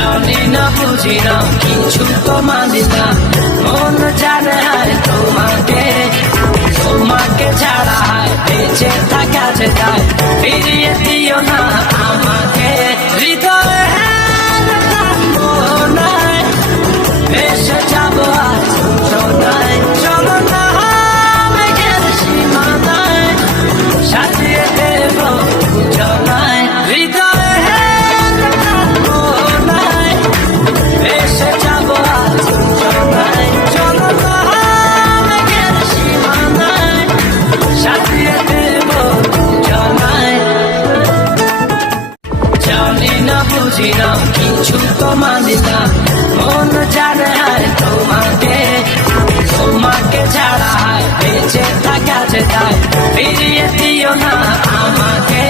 জানি না বুঝি না কিছু তো মানি না, মন জানে তোমাকে, তোমাকে ছাড়া বেঁচে থাকা যেতায়, ফিরিয়ে দিও না আমাকে। হৃদয়ে এসে যাবো আজ শোনায়, চলো না মেঘের সীমানায়, সাজিয়ে দেব জনায়। হৃদয়ে এসে যাবো আজ শোনায়, চলো না মেঘের সীমানায়, সাজিয়ে দেব জনায়। জানি না বুঝি না কিছু তো মানি না, মন জানে তোমাকে, তোমাকে ছাড়া বেঁচে থাকা যেতায়, ফিরিয়ে দিও না আমাকে।